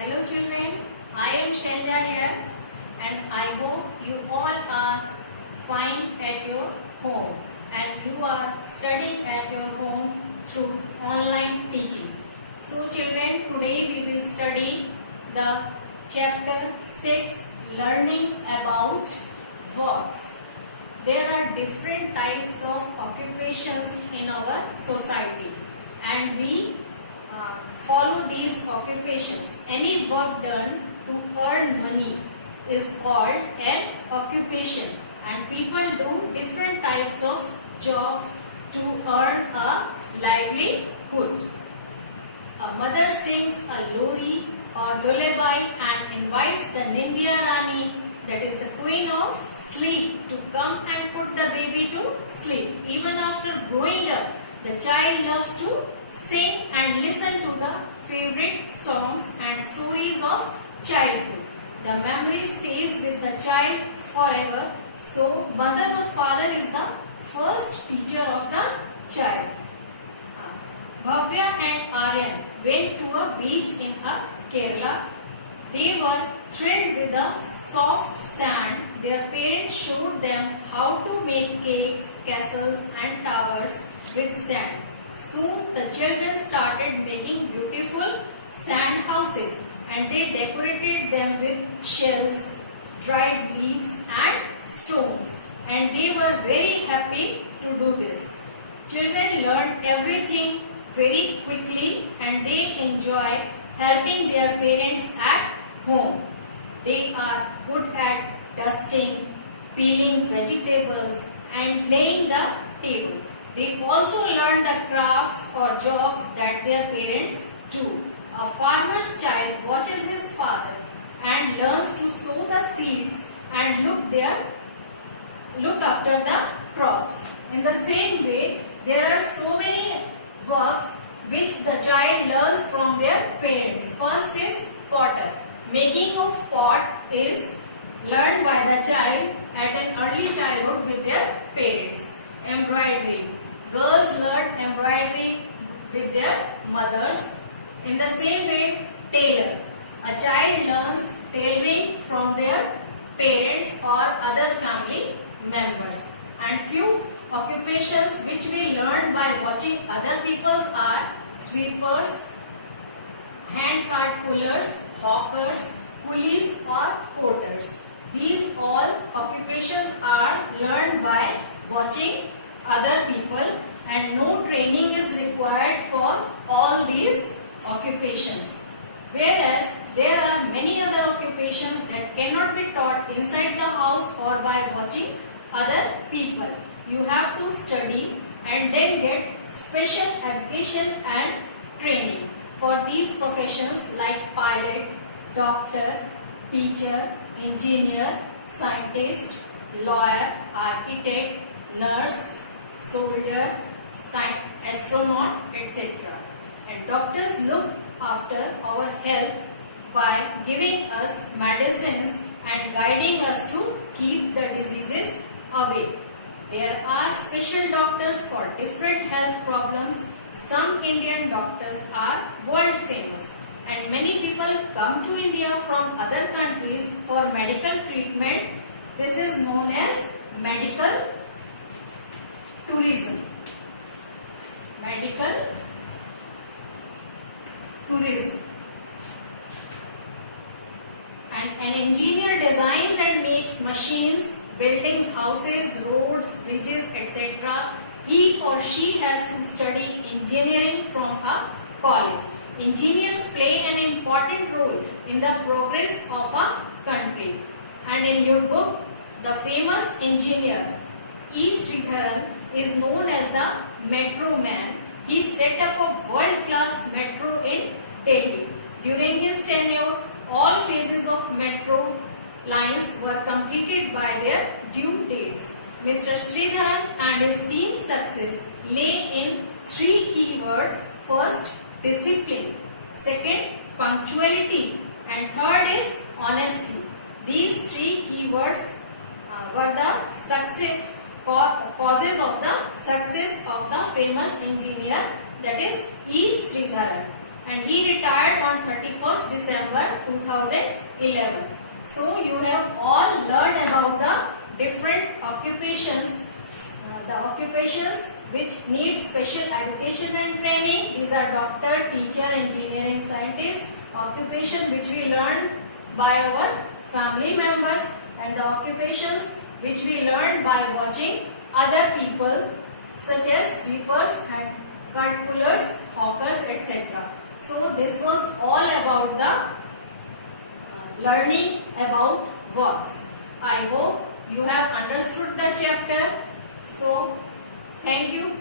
Hello children, I am Shenja here and I hope you all are fine at your home and you are studying at your home through online teaching. So children, today we will study the chapter 6, learning about works. There are different types of occupations in our society and we follow these occupations. Any work done to earn money is called an occupation and people do different types of jobs to earn a livelihood. A mother sings a lori or lullaby and invites the Nindya Rani, that is the queen of sleep, to come and put the baby to sleep. Even after growing up, the child loves to sing and listen to the favorite songs and stories of childhood. The memory stays with the child forever. So, mother or father is the first teacher of the child. Bhavya and Aryan went to a beach in Kerala. They were thrilled with the soft sand. Their parents showed them how to make cakes, castles and towers with sand. Soon the children started making beautiful sand houses and they decorated them with shells, dried leaves and stones, and they were very happy to do this. Children learned everything very quickly and they enjoy helping their parents at home. They are good at dusting, peeling vegetables and laying the table. They also learn the crafts or jobs that their parents do. A farmer's child watches his father and learns to sow the seeds and look after the crops. In the same way, there are so many works which the child learns from their parents. First is potter. Making of pot is learned by the child at an early childhood with their parents. Embroidery. Girls learn embroidery with their mothers. In the same way, tailor. A child learns tailoring from their parents or other family members. And few occupations which we learn by watching other people's are sweepers, hand cart pullers, hawkers, coolies or porters. These all occupations are learned by watching other people and no training is required for all these occupations. Whereas there are many other occupations that cannot be taught inside the house or by watching other people. You have to study and then get special education and training for these professions like pilot, doctor, teacher, engineer, scientist, lawyer, architect, nurse, soldier, astronaut, etc. And doctors look after our health by giving us medicines and guiding us to keep the diseases away. There are special doctors for different health problems. Some Indian doctors are world famous and many people come to India from other countries for medical treatment. This is known as medical tourism. Medical tourism. And an engineer designs and makes machines, buildings, houses, roads, bridges, etc. He or she has to study engineering from a college. Engineers play an important role in the progress of a country. And in your book, the famous engineer E. Sridharan is known as the Metro Man. He set up a world-class metro in Delhi. During his tenure, all phases of metro lines were completed by their due dates. Mr. Sridharan and his team's success lay in three key words. First, discipline. Second, punctuality. And third is honesty. These three key words were the causes of the success of the famous engineer, that is E. Sridharan. And he retired on 31st December 2011. So you have all learned about the different occupations, the occupations which need special education and training. These are doctor, teacher, engineering, scientist. Occupation which we learned by our family members, and the occupations which we learned by watching other people such as sweepers and cart pullers, hawkers, etc. So this was all about the learning about works. I hope you have understood the chapter. So thank you.